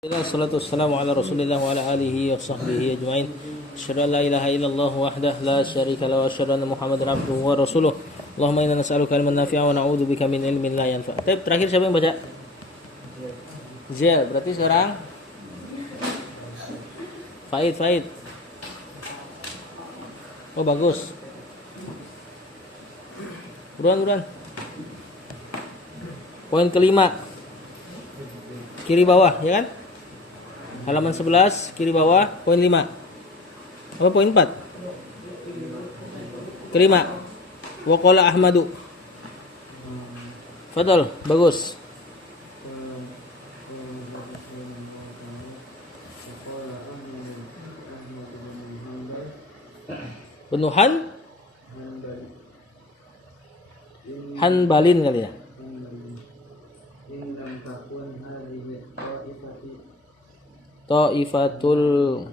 Salatu wassalamu ala Rasulillah wa ala alihi wa sahbihi ajma'in. Asyhadu an la ilaha illallah wahdahu la syarika lahu wa asyhadu anna Muhammadan abduhu wa rasuluh. Allahumma inna nas'aluka ilman nafi'an wa na'udzubika min ilmin la yanfa'. Terakhir siapa yang baca? Zia, berarti sekarang Faid. Oh bagus. Buruan. Poin kelima. Kiri bawah, ya kan? Halaman 11 kiri bawah poin 5. Apa poin 4? Kelima. Wa qala Ahmadu. Fadal, bagus. Penuhan Hanbalin kali ya. Ta'ifatul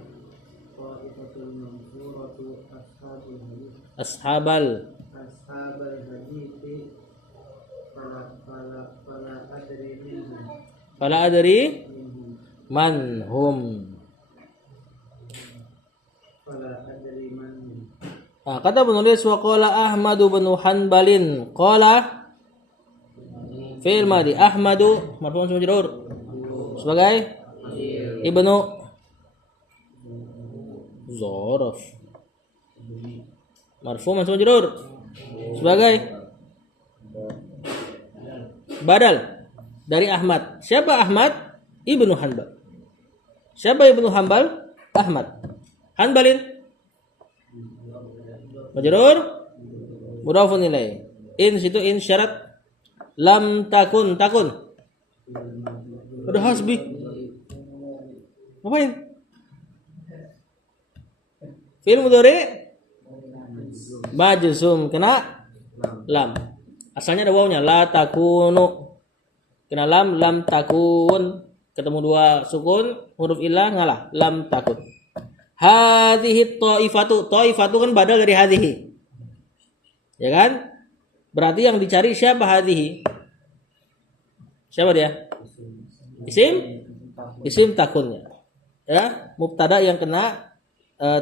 ashabal fala adri man hum. Kata penulis wa qala Ahmadu bin Hanbalin qala fi'il madhi Ahmadu marfu' majrur sebagai Ibnu Zaraf marfu' majrur sebagai badal dari Ahmad. Siapa Ahmad? Ibnu Hanbal. Siapa Ibnu Hanbal? Ahmad. Hanbalin majrur mudhafun ilaih. In situ in syarat lam takun. Udah hasbi. Ngapain? Fi'il mudhari majzum kena lam. Asalnya ada wawunya la takunu. Kena lam takun. Ketemu dua sukun, huruf illah ngalah lam takun. Hadhihi ta'ifatu kan badal dari hadhihi. Ya kan? Berarti yang dicari siapa hadhihi? Siapa dia? Isim takunnya. Ya, mubtada yang kena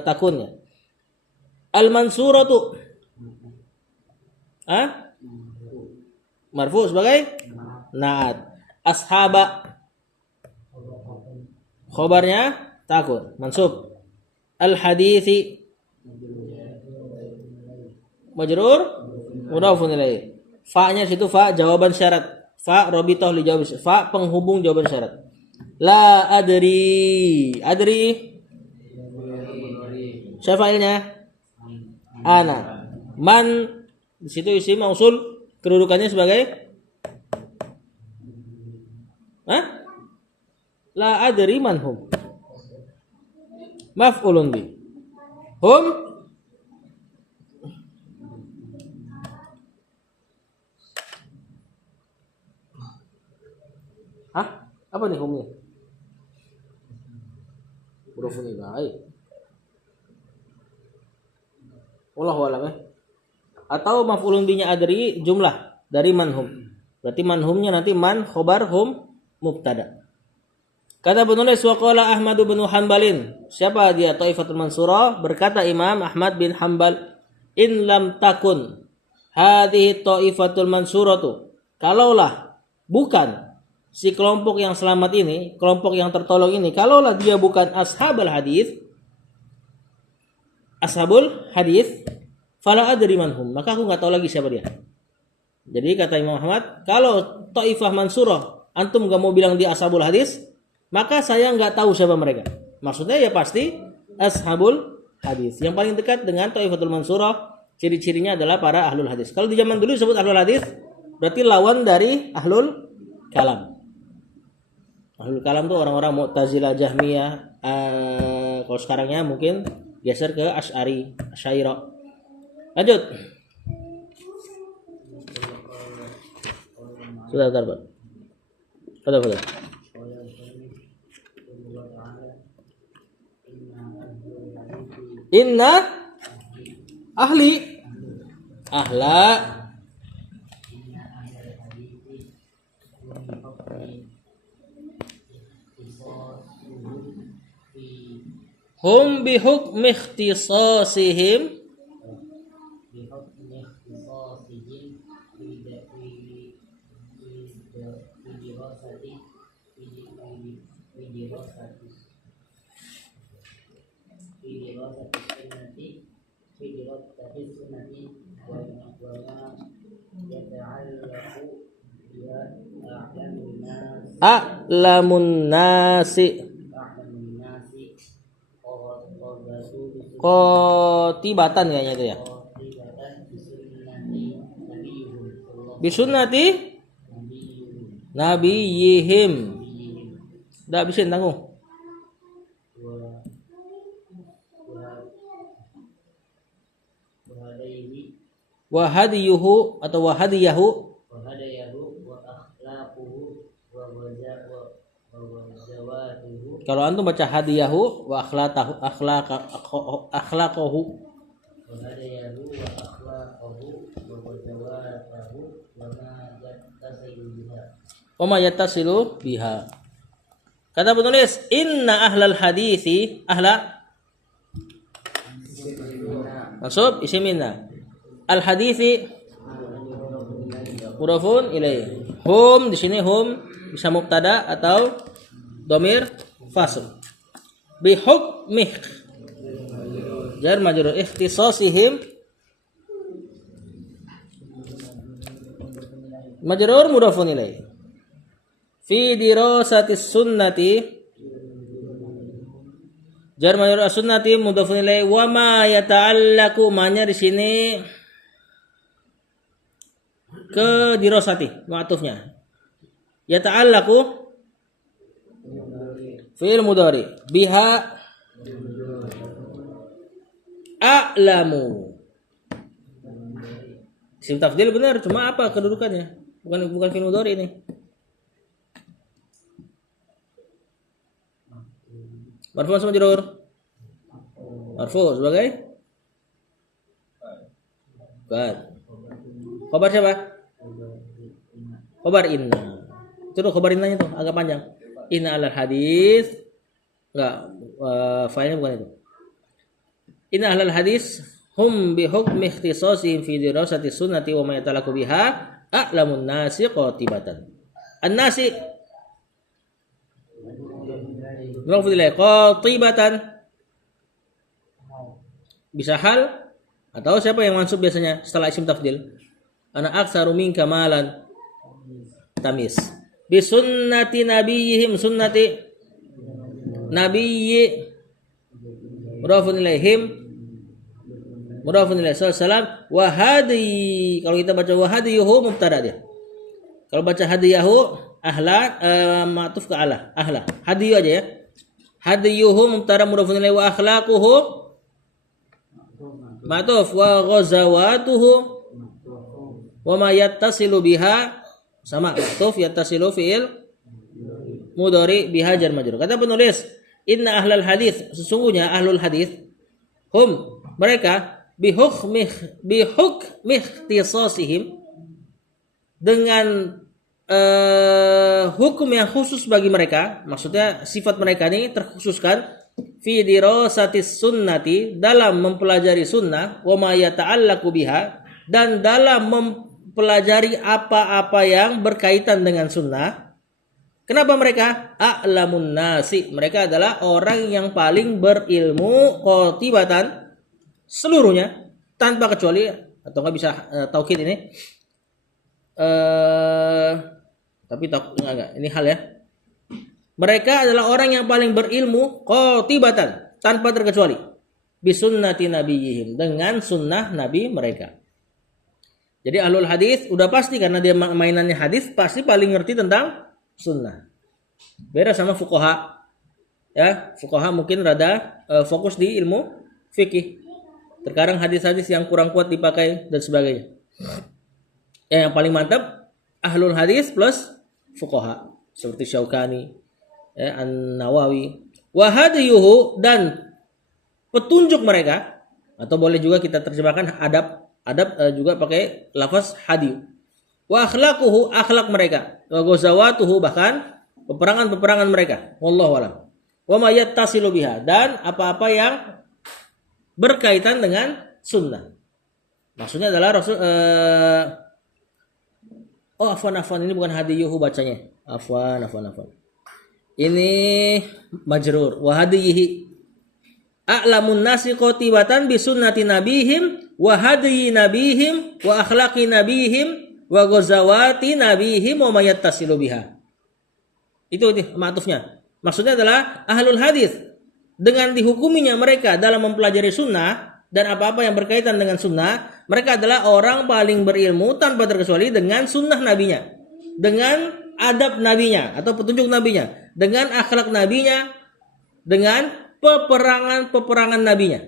takunnya. Al-mansuratu marfu sebagai naat. Ashaba khobarnya takun mansub. Al-hadithi majrur mudhafun ilaih. Fa-nya situ fa jawaban syarat. Fa rabithah li jawab syarat. Fa penghubung jawaban syarat. La adri siapa failnya? Ana. Man di situ isim mausul kedudukannya sebagai La adri man hum. Maf'ulun bi. Hum apa nih humnya? Hurufun ilaih. Wallahu a'lam. Atau maf'ulun binya adri jumlah dari manhum. Berarti manhumnya nanti man khobar hum mubtada. Kata penulis wa qala Ahmad bin Hanbalin. Siapa dia? Ta'ifatul Mansurah. Berkata Imam Ahmad bin Hanbal, in lam takun hadhihi ta'ifatul mansuratu. Kalaulah bukan si kelompok yang selamat ini, kelompok yang tertolong ini, kalaulah dia bukan ashabul hadis, fala adri manhum, maka aku enggak tahu lagi siapa dia. Jadi kata Imam Ahmad, kalau taifah mansurah antum enggak mau bilang dia ashabul hadis, maka saya enggak tahu siapa mereka. Maksudnya ya pasti ashabul hadis. Yang paling dekat dengan taifatul mansurah, ciri-cirinya adalah para ahlul hadis. Kalau di zaman dulu disebut ahlul hadis, berarti lawan dari ahlul kalam. Ahlul kalam tuh orang-orang Mu'tazilah, Jahmiyah, kalau sekarangnya mungkin geser ke Asy'ariyah. Lanjut. Sudah Pak. Sudah. Inna ahla hum bihukmi ikhtisasihim a'lamun nasi qotibatan kayaknya itu ya. Bisunnati nabiyihim. Udah habisin tanggung. Wahadiyuhu atau wahadiyahu. Kalau antum baca hadiyahu wa akhlaqahu wa ma yattasilu biha. Kata penulis, inna ahlal hadithi maksud isim inna. Al hadithi mudhafun ilaih. Hum di sini hum bisa mubtada atau dhamir fasl. Bi hukmi jar majrur ikhtisasihim majrur mudhafun ilaih. Fi dirasatis sunnati jar majrur as-sunnati mudhafun ilaih wa ma yata'allaqu ma-nya di sini ke dirasati ma'tufnya. Yata'allaqu fi'il mudhari biha a'lamu. Isim tafdil benar, cuma apa kedudukannya? Bukan fi'il mudhari ini. Marfu sama majrur? Marfu sebagai bukan. Khabar siapa? Khabar inna. Itu tuh khabar innanya tuh agak panjang. Inna alal hadis. Enggak, filenya bukan itu. Inna alal hadis hum bi hukmi ikhtisasihim fi dirasati sunnati wa ma yatalaqu biha a'lamun nasi qatibatan. An-nasi Rafidillah qatibatan bisa hal atau siapa yang mansub biasanya setelah isim tafdil? Ana aktsaru minka malan tamis. Bi sunnati nabiyihim sunnati nabiyyi mudhafun ilaihim mudhafun ilaihi sallam wa hadi. Kalau kita baca wa hadiyuhu mubtada dia. Kalau baca hadiyahu ahla ma'tuf ke ala ahla. Hadiyu aja ya. Hadiyuhu mubtada mudhafun ilaihi wa akhlaquhu ma'tuf wa ghazawatuhu wa ma yattasilu biha sama ma'tuf yattasilu fi'il mudhari biha jar majrur. Kata penulis, inna ahlal hadis, sesungguhnya ahlul hadis hum mereka bihukmi ikhtisasihim dengan hukum yang khusus bagi mereka, maksudnya sifat mereka ini terkhususkan fi dirasatis sunnati dalam mempelajari sunnah wa ma yata'allaqu biha dan dalam mempelajari apa-apa yang berkaitan dengan sunnah. Kenapa mereka? A'lamun nasi, mereka adalah orang yang paling berilmu qatibatan seluruhnya tanpa kecuali, atau nggak bisa taukid ini tapi enggak, ini hal ya. Mereka adalah orang yang paling berilmu qatibatan tanpa terkecuali bisunnati nabiyihim dengan sunnah nabi mereka. Jadi ahlul hadis udah pasti karena dia mainannya hadis pasti paling ngerti tentang sunnah. Beda sama fuqaha. Ya, fuqaha mungkin rada fokus di ilmu fikih. Terkadang hadis-hadis yang kurang kuat dipakai dan sebagainya. Yang paling mantap ahlul hadis plus fuqaha seperti Syaukani, An-Nawawi. Wa hadiyuhu dan petunjuk mereka, atau boleh juga kita terjemahkan adab juga pakai lafaz hadiyu. Wa akhlaquhu akhlak mereka. Wa ghazawatuhu bahkan peperangan mereka. Wallahu a'lam. wa ma yattasilu biha, dan apa-apa yang berkaitan dengan sunnah. Maksudnya adalah Rasul afwan ini bukan hadiyuhu bacanya. Afwan. Ini majrur wa hadiyihi a'lamun nasi qatibatan bi sunnati nabihim wa hadiyi nabihim wa akhlaqi nabihim wa ghazawati nabihim wa ma yattasilu biha. Itu ma'tufnya. Maksudnya adalah ahlul hadis dengan dihukuminya mereka dalam mempelajari sunnah dan apa-apa yang berkaitan dengan sunnah, mereka adalah orang paling berilmu tanpa terkecuali dengan sunnah nabinya, dengan adab nabinya atau petunjuk nabinya, dengan akhlak nabinya, dengan peperangan nabinya.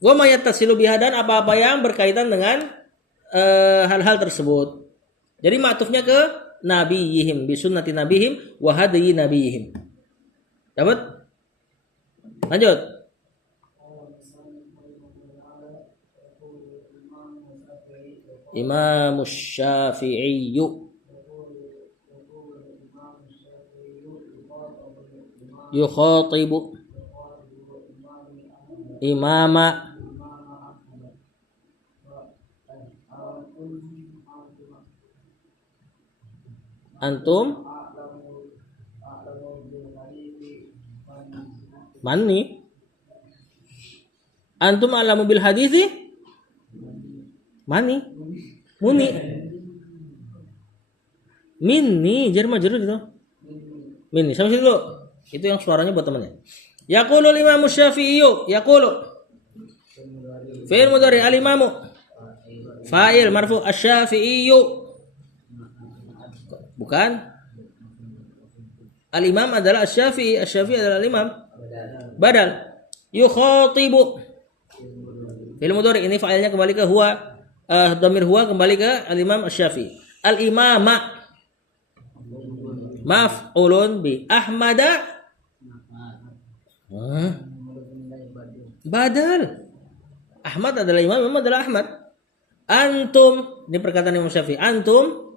Wa ma yattasilu biha, dan apa-apa yang berkaitan dengan hal-hal tersebut. Jadi ma'tufnya ke nabiyihim bi sunnati nabihim wa hadiyi nabiyihim. Dapat? Lanjut. Imam Syafi'i yukhatibu imama antum mani antum alamu bil hadithi mani muni minni jar majrur gitu minni sama situ dulu. Itu yang suaranya buat temannya. Yaqulu Imam Syafi'i yaqulu fi'il mudhari al-imamu fa'il marfu asy-Syafi'i bukan al-imam adalah asy-Syafi'i, asy-Syafi'i adalah al-imam badal. Yukhatibu fi'il mudhari ini fa'ilnya kembali ke huwa, dhamir huwa kembali ke al-imam asy-Syafi'i. Al-imama maf'ulun bi ahmada badal. Ahmad adalah imam adalah Ahmad. Antum, ini perkataan Imam Syafi'i. Antum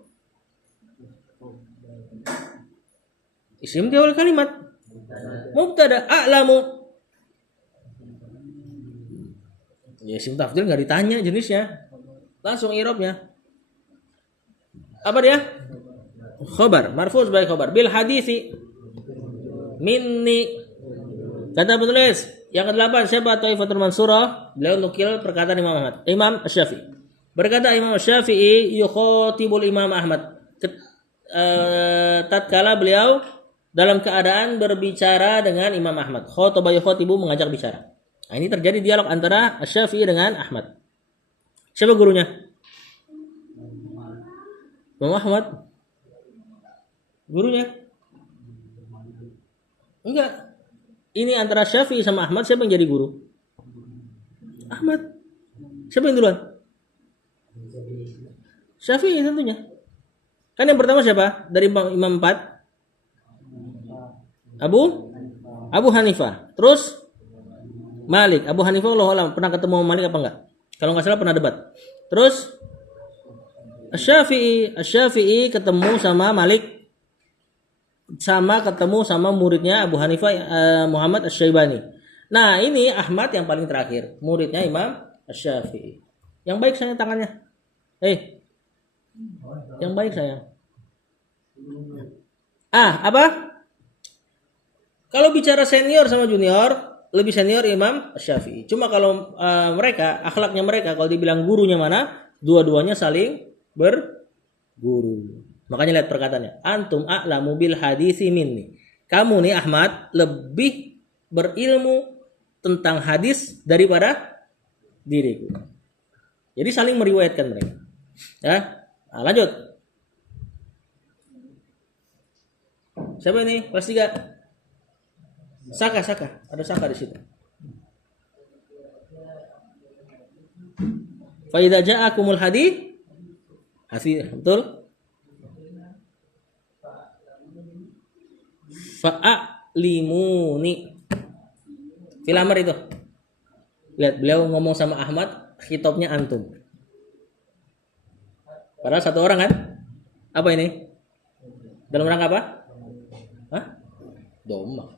isim di awal kalimat. Mubtada a'lamu. Ya isim tafdhil enggak ditanya jenisnya. Langsung i'rabnya. Apa dia? Khabar, marfu' sebagai khabar. Bil hadithi minni. Kata penulis yang ke-8, siapa? Thaifatul Mansurah. Beliau nukil perkataan Imam Syafi'i. Berkata Imam Syafi'i yukhatibul Imam Ahmad. Tatkala beliau dalam keadaan berbicara dengan Imam Ahmad. Khataba yukhatibu, mengajak bicara. Nah, ini terjadi dialog antara Syafi'i dengan Ahmad. Siapa gurunya? Imam Ahmad. Gurunya? Enggak. Ini antara Syafi'i sama Ahmad, siapa yang jadi guru? Ahmad. Siapa yang duluan? Syafi'i tentunya. Kan yang pertama siapa? Dari Imam 4? Abu Hanifah. Terus Malik. Abu Hanifah Allahu a'lam, pernah ketemu Malik apa enggak? Kalau enggak salah pernah debat. Terus Asy-Syafi'i ketemu sama Malik, sama ketemu sama muridnya Abu Hanifah Muhammad Asy-Syaibani. Nah, ini Ahmad yang paling terakhir, muridnya Imam Asy-Syafi'i. Yang baik saya tangannya. Yang baik saya. Apa? Kalau bicara senior sama junior, lebih senior Imam Asy-Syafi'i. Cuma kalau mereka, akhlaknya mereka, kalau dibilang gurunya mana, dua-duanya saling berguru. Makanya lihat perkataannya. Antum a'lamu bil hadisi minni. Kamu nih Ahmad lebih berilmu tentang hadis daripada diriku. Jadi saling meriwayatkan mereka. Ya. Nah, lanjut. Siapa ini? Kelas 3. Saka. Ada Saka di situ. Fa idza ja'akumul hadits betul? Fa'alimuni. Filamar itu. Lihat, beliau ngomong sama Ahmad, khitabnya antum. Padahal satu orang kan? Apa ini? Dalam rangka apa? Doma.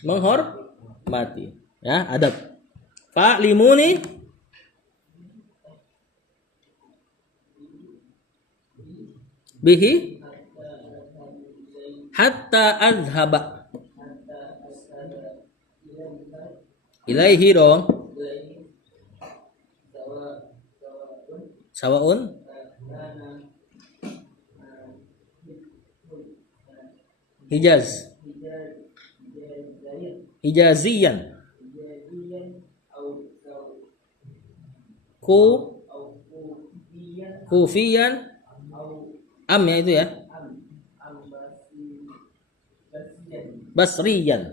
Menghormati. Ya, adab. Fa'limuni bihi hatta azhaba ilaihi dong. Sawaun Hijaz Hijaziyan Kufiyan ya itu ya, Basriyan.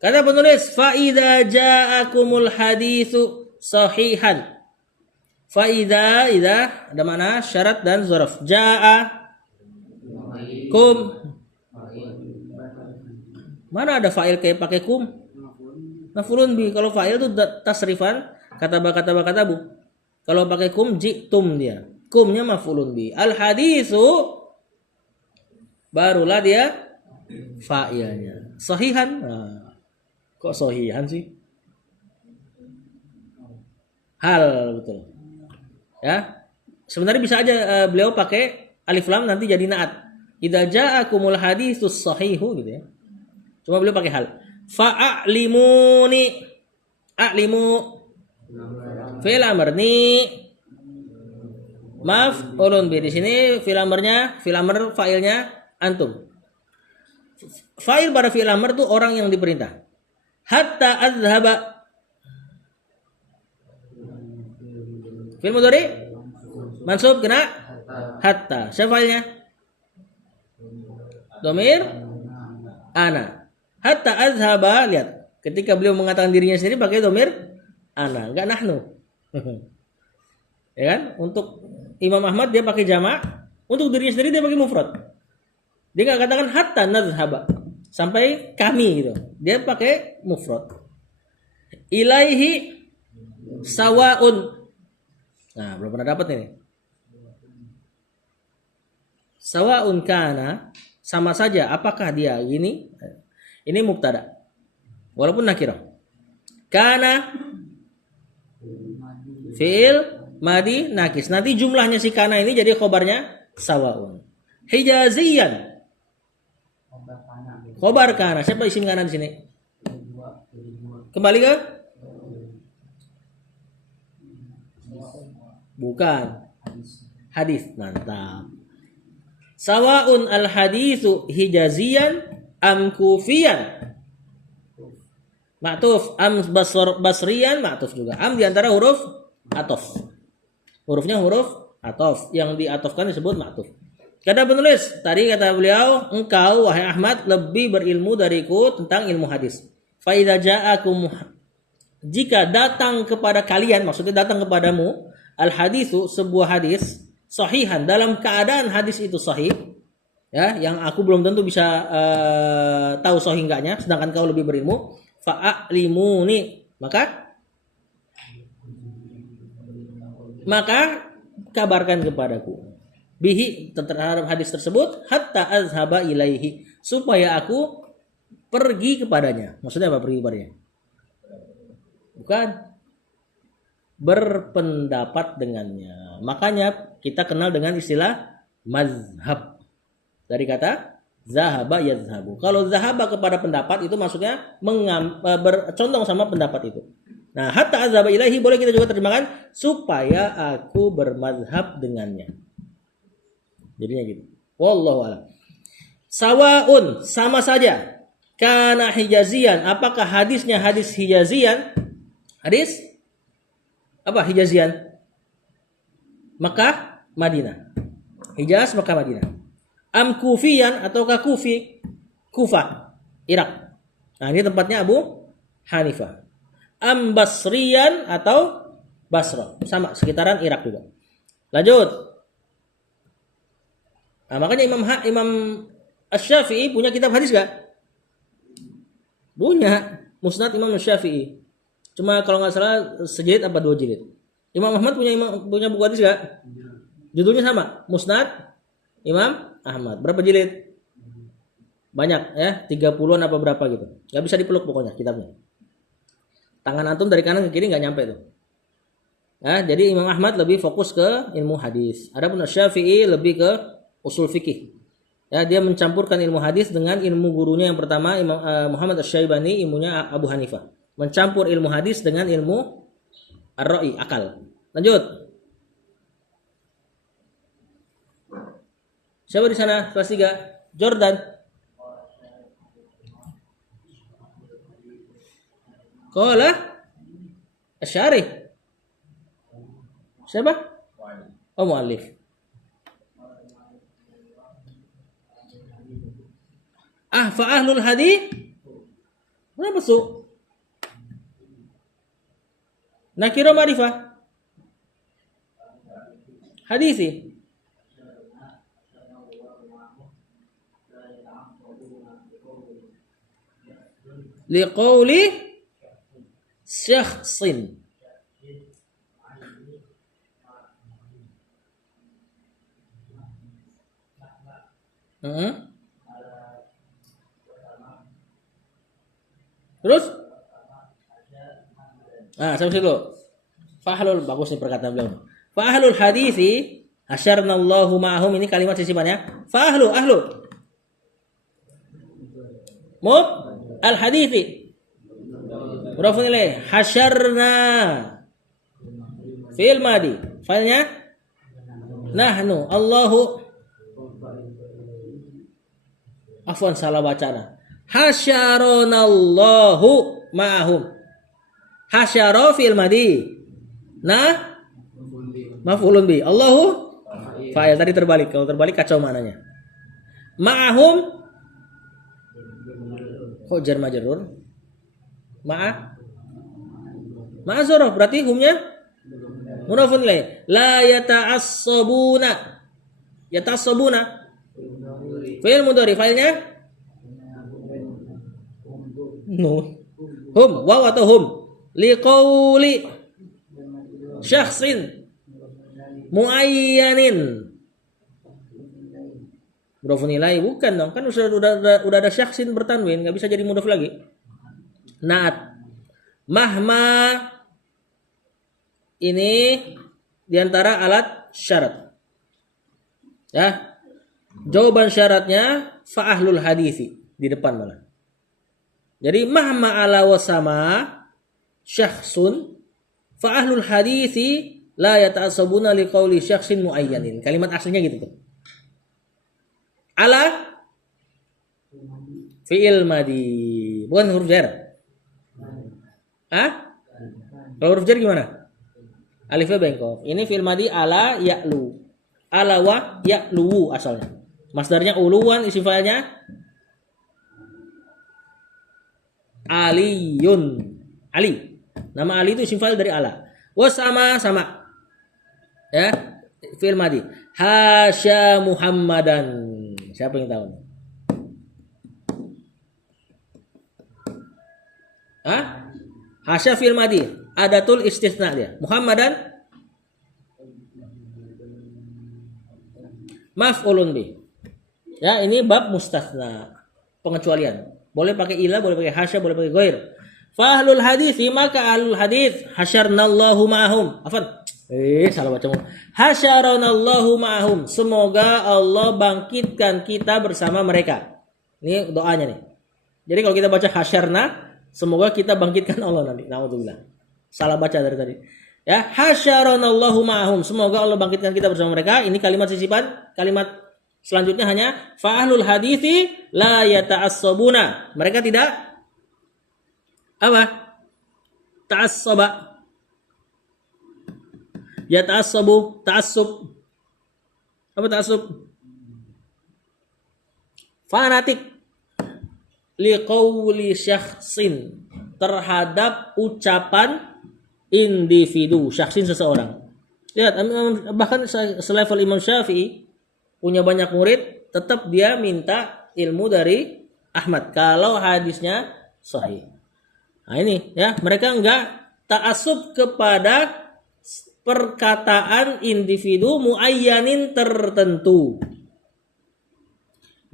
Kata penulis, fa idza ja'akumul haditsu sahihan. Fa idza ada mana syarat dan zaraf. Ja'a kum, mana ada fa'il kayak pakai kum? Maf'ulun bi. Kalau fa'il itu tasrifan kata bu. Kalau pakai kum ji'tum dia. Kumnya maf'ulun bi. Al haditsu barulah dia fa'ilnya. Sahihan. Nah, kok sahihan sih? Hal betul. Ya. Sebenarnya bisa aja beliau pakai alif lam nanti jadi naat. Idza ja'akumul haditsus sahihu gitu ya. Cuma beliau pakai hal. Fa'alimuni. A'limu fi'il amr ni maf'ulun bi. Di sini fi'il amrnya, fa'ilnya antum. Fa'il pada fi'il amr itu orang yang diperintah. Hatta azhaba. Fi'il mudhari mansub kena hatta. Siapa fa'ilnya? Dhamir ana. Hatta azhaba, lihat. Ketika beliau mengatakan dirinya sendiri pakai dhamir ana, enggak nahnu. Ya kan? Untuk Imam Ahmad dia pakai jamak, untuk dirinya sendiri dia pakai mufrad. Dia enggak katakan hatta nazhaba, sampai kami gitu. Dia pakai mufrad. Ilaihi sawaun. Nah, belum pernah dapat ini. Sawaun kana, sama saja apakah dia gini? Ini mubtada. Walaupun nakirah. Kana fi'il madi nakis. Nanti jumlahnya si kana ini jadi khobarnya sawaun. Hijaziyan. Khobar kana. Siapa isim kana di sini? Kembali ke? Bukan. Hadis. Mantap. Sawaun al haditsu hijaziyan am kufiyan. Ma'tuf. Am basriyan ma'tuf juga. Am diantara huruf atof. Hurufnya huruf atof. Yang diatofkan disebut ma'tuf. Kata penulis, tadi kata beliau, engkau wahai Ahmad lebih berilmu dariku tentang ilmu hadis. Fa idza ja'akum, jika datang kepada kalian, maksudnya datang kepadamu, al haditsu sebuah hadis sahihan, dalam keadaan hadis itu sahih, ya, yang aku belum tentu bisa tahu sahih enggaknya, sedangkan kau lebih berilmu, fa'alimuni, maka kabarkan kepadaku bihi terhadap hadis tersebut hatta azhaba ilaihi, supaya aku pergi kepadanya. Maksudnya apa pergi kepadanya? Bukan berpendapat dengannya. Makanya kita kenal dengan istilah mazhab. Dari kata zahaba yazhabu. Kalau zahaba kepada pendapat itu maksudnya bercondong sama pendapat itu. Nah, hatta azhaba ilaihi boleh kita juga terjemahkan supaya aku bermazhab dengannya. Jadinya gitu. Wallahu a'lam. Sawaun, sama saja. Kana hijazian, apakah hadisnya hadis hijazian? Hadis apa hijazian? Makkah, Madinah. Hijaz, Makkah, Madinah. Am kufiyan ataukah Kufi? Kufah, Irak. Nah, ini tempatnya Abu Hanifah. Am basriyan atau Basra, sama sekitaran Irak juga. Lanjut. Nah, makanya Imam Asy-Syafi'i punya kitab hadis gak? Punya. Musnad Imam Asy-Syafi'i. Cuma kalau nggak salah sejilid apa 2 jilid. Imam Ahmad punya buku hadis gak? Judulnya sama, Musnad Imam Ahmad. Berapa jilid? Banyak ya, 30-an apa berapa gitu. Gak bisa dipeluk pokoknya kitabnya. Tangan antum dari kanan ke kiri nggak nyampe tuh. Ya, jadi Imam Ahmad lebih fokus ke ilmu hadis. Adapun Syafi'i lebih ke usul fikih. Ya, dia mencampurkan ilmu hadis dengan ilmu gurunya yang pertama Imam Muhammad Asy-Syaibani, ilmunya Abu Hanifah. Mencampur ilmu hadis dengan ilmu ar-ra'i, akal. Lanjut. Siapa di sana? Kelas 3. Jordan. Qala Asy-Syarih. Siapa? Oh, muallif. Fa ahlul hadis. Kenapa su? Nakira ma'rifah. Hadisi. Liqauli syakhsin. Terus? Sampai situ. Fahlul, bagus nih perkataan beliau. Fahlul hadisi hasyarnallahu ma'ahum, ini kalimat sisipannya. Fahlu, ahlu. Mub al hadisi. Mudhafun ilaih. Hasyarna. Fi'il madi. Fa'ilnya nahnu. Allahu. Afwan, salah bacana. Hasyaronallahu ma'ahum. Hasyara fi'il madi. Nah, maf'ulun bi. Allahu fa'il. Tadi terbalik. Kalau terbalik kacau maknanya. Ma'ahum. Kok jar majrur? Ma'azorof. Berarti humnya mudhafun ilaih. La yata'assabuna. Yata'assabuna. Fi'il mudhari. Fa'ilnya no. Hum. Waw atau hum. Liqauli syakhsin muayyanin. Mudhafun ilaih bukan dong. Kan udah ada syakhsin bertanwin, enggak bisa jadi mudhaf lagi. Naat. Mahma ini diantara alat syarat. Ya. Jawaban syaratnya fa'ahlul hadisi di depan malah. Jadi mahma ala wasama syakhsun fa'ahlul hadisi la yata'assabuna liqauli syakhsin muayyanin. Kalimat aslinya gitu tuh. Ala fi'il madi. Bukan huruf jar. Kalau huruf jar gimana? Alifnya bengkok. Ini fi'il madi ala ya'lu. Ala wa ya'lu asalnya. Masdarnya uluwan, isim fa'ilnya Aliyun. Ali. Nama Ali itu isim fa'il dari ala. Wasama sama. Ya, fi'il madi. Hasya Muhammadan. Siapa yang tahu? Hasya fi'il madi. Adatul istisna dia. Muhammadan maf'ulun bi. Ya, ini bab mustasna, pengecualian. Boleh pakai ila, boleh pakai hasya, boleh pakai ghair. Fahlul hadis, maka ahlul hadis hasyarnallahu ma'ahum. Afan. Salah baca. Hasyarnallahu ma'ahum. Semoga Allah bangkitkan kita bersama mereka. Ini doanya nih. Jadi kalau kita baca hasyarna, semoga kita bangkitkan Allah nanti. Nauzubillah. Salah baca dari tadi. Ya, hasyarnallahu ma'ahum. Semoga Allah bangkitkan kita bersama mereka. Ini kalimat sisipan. Kalimat selanjutnya hanya fa'ahlul hadithi la yata'assabuna. Mereka tidak apa? Ta'assaba. Yata'assabu, ta'assub. Apa ta'assub? Fanatik liqauli syakhsin, terhadap ucapan individu, syakhsin seseorang. Lihat, bahkan selevel Imam Syafi'i punya banyak murid, tetap dia minta ilmu dari Ahmad kalau hadisnya sahih. Nah ini ya, mereka enggak ta'assub kepada perkataan individu muayyanin tertentu.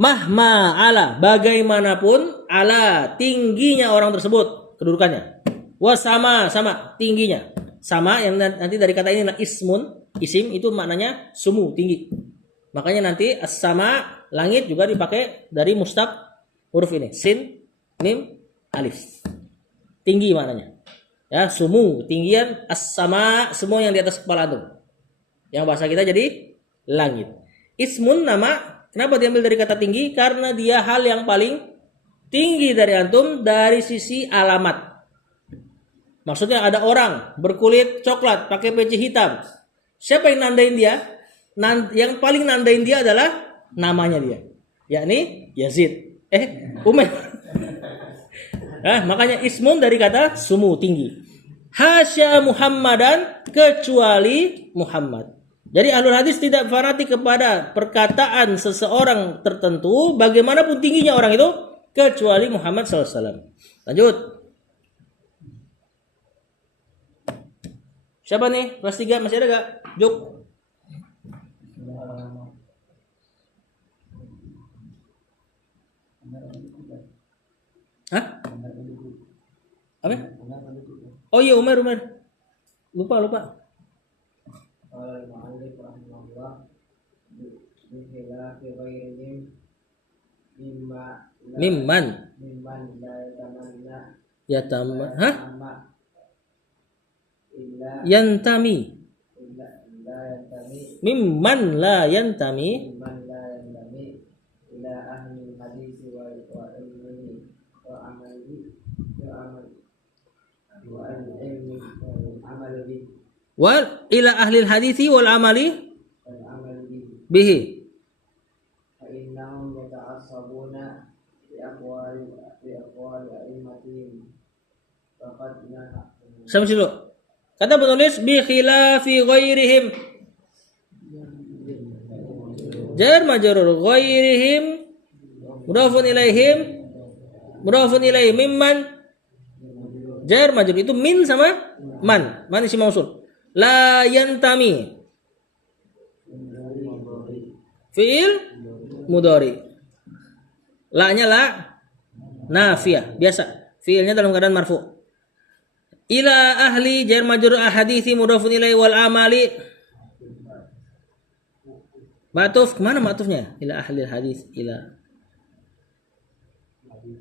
Mahma ala, bagaimanapun ala tingginya orang tersebut kedudukannya. Wasama sama tingginya. Sama yang nanti dari kata ini ismun, isim itu maknanya sumu tinggi. Makanya nanti as-sama langit juga dipakai dari mustaq huruf ini sin, mim, alif. Tinggi maknanya. Ya, sumu tinggian, as-sama semua yang di atas kepala antum. Yang bahasa kita jadi langit. Ismun nama. Kenapa diambil dari kata tinggi? Karena dia hal yang paling tinggi dari antum dari sisi alamat. Maksudnya ada orang berkulit coklat, pakai peci hitam. Siapa yang nandain dia? Yang paling nandain dia adalah namanya dia. Yakni Yazid. Umar. Makanya ismun dari kata sumu, tinggi. Hasya Muhammadan, kecuali Muhammad. Jadi ahlul hadis tidak fanatik kepada perkataan seseorang tertentu, bagaimanapun tingginya orang itu, kecuali Muhammad SAW. Lanjut. Siapa nih? Kelas 3 masih ada gak? Juk. Hah? Apa? Oh iya Umar. Lupa. Mimman yantami mimman la yantami ila ahli hadis wa ilmi wa amali wa ila ahli hadis wal amali bihi. Sama dulu. Kata penulis bi khilafi ghairihim. Jar majrur ghairihim mudhafun ilaihim mimman jar majrur itu min sama man isim mausul. La yantami fi'il mudhari. La-nya la nafiyah biasa. Fi'ilnya dalam keadaan marfu. Ila ahli jar majrur ahaditsi mudhafun ilaihi wal amali. Ma'tuf kemana ma'tufnya? Ila ahli hadis ila.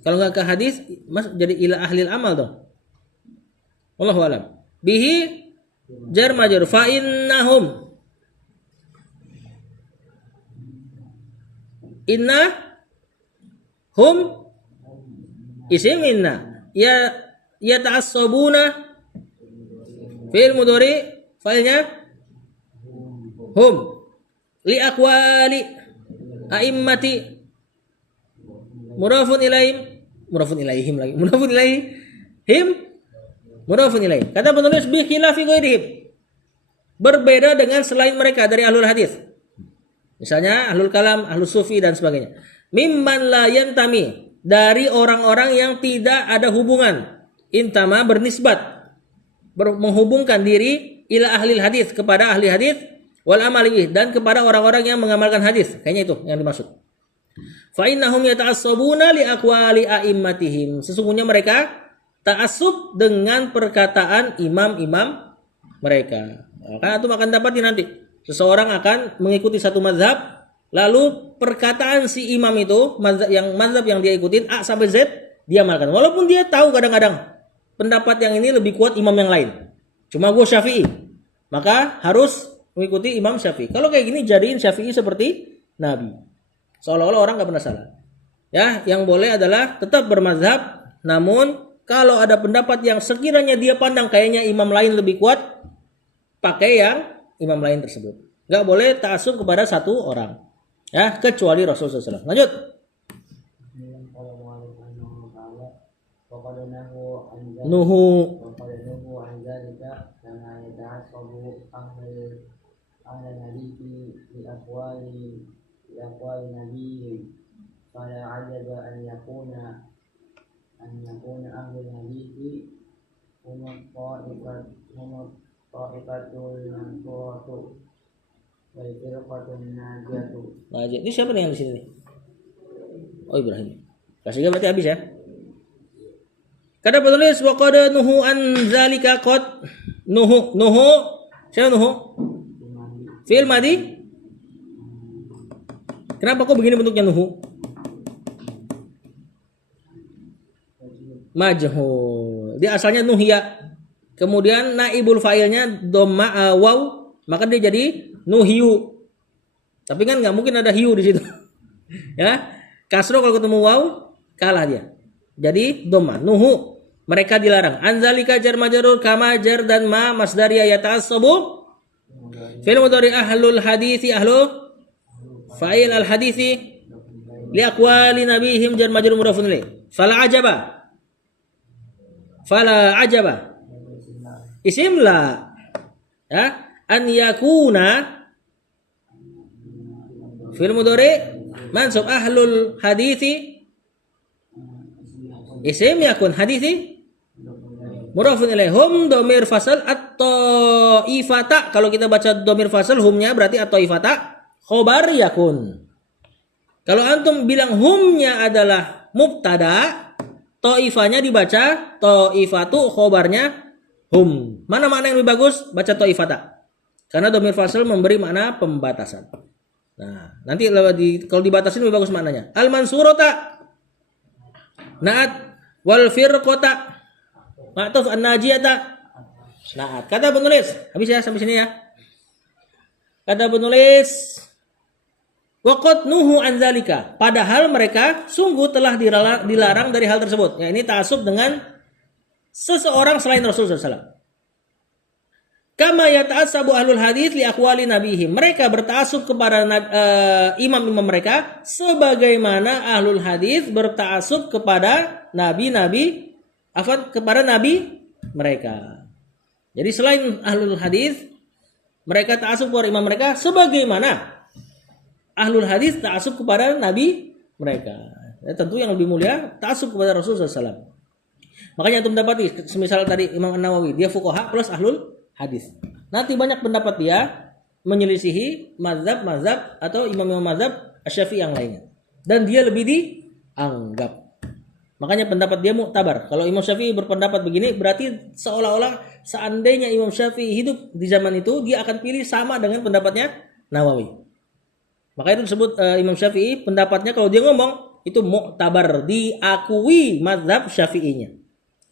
Kalau enggak ke hadis jadi ila ahli amal dong. Wallahu alam. Bihi jar majrur fa innahum. Inna hum isim inna ya ta'assabuna fi'il mudhari fa'ilnya hum li aqwali a'immati mudhafun ilaihim kata penulis bi khilafi ghairihim berbeda dengan selain mereka dari ahlul hadis. Misalnya ahlul kalam, ahlul sufi dan sebagainya. Mimman la yantami, dari orang-orang yang tidak ada hubungan. Intama bernisbat, menghubungkan diri ila ahli hadis, kepada ahli hadis wal amali dan kepada orang-orang yang mengamalkan hadis. Kayaknya itu yang dimaksud. Fa innahum yata'assabuna li aqwali a'immatihim. Sesungguhnya mereka ta'assub dengan perkataan imam-imam mereka. Karena itu akan dapat nanti. Seseorang akan mengikuti satu mazhab, lalu perkataan si imam itu, mazhab yang dia ikutin A sampai Z, dia amalkan. Walaupun dia tahu kadang-kadang pendapat yang ini lebih kuat imam yang lain. Cuma gue Syafi'i, maka harus mengikuti imam Syafi'i. Kalau kayak gini jadiin Syafi'i seperti Nabi. Seolah-olah orang gak pernah salah. Ya, yang boleh adalah tetap bermazhab, namun kalau ada pendapat yang sekiranya dia pandang kayaknya imam lain lebih kuat, pakai yang imam lain tersebut. Gak boleh ta'assub kepada satu orang. Ya, kecuali Rasulullah SAW. Lanjut. Nuhu. Nah, ini siapa nih yang di sini? Oh Ibrahim. Kelas 3 berarti habis ya. Kata penulis wa qad nuhu an zalika qad nuhu siapa nuhu? Fi'il madi. Kenapa kok begini bentuknya nuhu? Majhul. Dia asalnya nuhiya. Kemudian naibul fa'ilnya dhamma waw, maka dia jadi nuhiyu. Tapi kan nggak mungkin ada hiu di situ. Ya. Kasro kalau ketemu waw kalah dia. Jadi dhamma nuhu. Mereka dilarang. Anzalika jar majrur kama jar dan ma masdariyah yata'assabu. Fi'il mudhari ahlul hadithi fa'il al hadithi li aqwali nabihim jar majrur mudhafun ilaih. Fala ajaba. Isim la. Ya, an yakuna fi'il mudhari mansub ahlul hadithi isim yakun hadithi mudhafun ilaihum dhamir fasal atau ifata. Kalau kita baca dhamir fasal humnya berarti atau ifata khobar yakun. Kalau antum bilang humnya adalah mubtada, ta'ifanya dibaca ta'ifatu khobarnya hum. Mana makna yang lebih bagus? Baca ta'ifata. Karena dhamir fasal memberi makna pembatasan. Nah, nanti kalau dibatasin lebih bagus maknanya. Al-mansurata na'at wal firqata ma'tuf an-najiyata. Nah, kata penulis, habis ya sampai sini ya. Kata penulis, waqad nuhu an zalika. Padahal mereka sungguh telah dilarang dari hal tersebut. Ya, ini ta'assub dengan seseorang selain Rasulullah SAW. Kama yata'assabu ahlul hadits li aqwali nabihim. Mereka berta'assub kepada imam-imam mereka sebagaimana ahlul hadits berta'assub kepada nabi-nabi kepada nabi mereka. Jadi selain ahlul hadis, mereka ta'assub kepada imam mereka sebagaimana ahlul hadis ta'assub kepada nabi mereka. Ya, tentu yang lebih mulia ta'assub kepada Rasulullah SAW. Makanya antum dapati semisal tadi Imam An-Nawawi, dia fuqaha plus ahlul hadis. Nanti banyak pendapat dia menyelisihi mazhab atau imam-imam mazhab Asy-Syafi'i yang lainnya. Dan dia lebih dianggap. Makanya pendapat dia muktabar. Kalau Imam Syafi'i berpendapat begini, berarti seolah-olah seandainya Imam Syafi'i hidup di zaman itu, dia akan pilih sama dengan pendapatnya Nawawi. Makanya itu disebut Imam Syafi'i, pendapatnya kalau dia ngomong, itu muktabar, diakui mazhab Syafi'inya.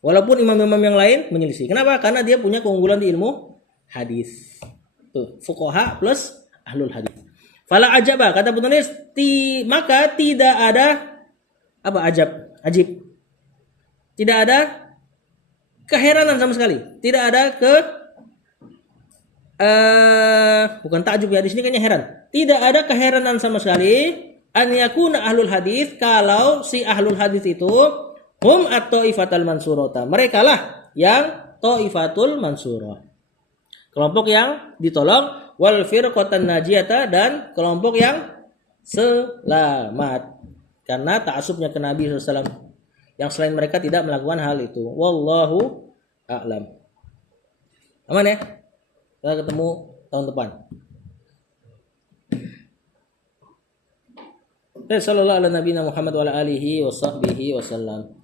Walaupun imam-imam yang lain menyelisih. Kenapa? Karena dia punya keunggulan di ilmu hadis. Tuh, fuqaha plus ahlul hadis. Fala ajaba, kata penulis, maka tidak ada apa ajib. Tidak ada keheranan sama sekali. Tidak ada bukan takjub ya, di sini kayaknya heran. Tidak ada keheranan sama sekali an yakuna ahlul hadis, kalau si ahlul hadis itu hum at-taifatul mansurata. Mereka lah yang taifatul mansurah. Kelompok yang ditolong, wal firqatan najiyata, dan kelompok yang selamat. Karena ta'assubnya ke Nabi SAW. Yang selain mereka tidak melakukan hal itu. Wallahu a'lam. Aman ya? Kita ketemu tahun depan. Sallallahu ala nabiyina Muhammad wa ala alihi wa sahbihi wa sallam.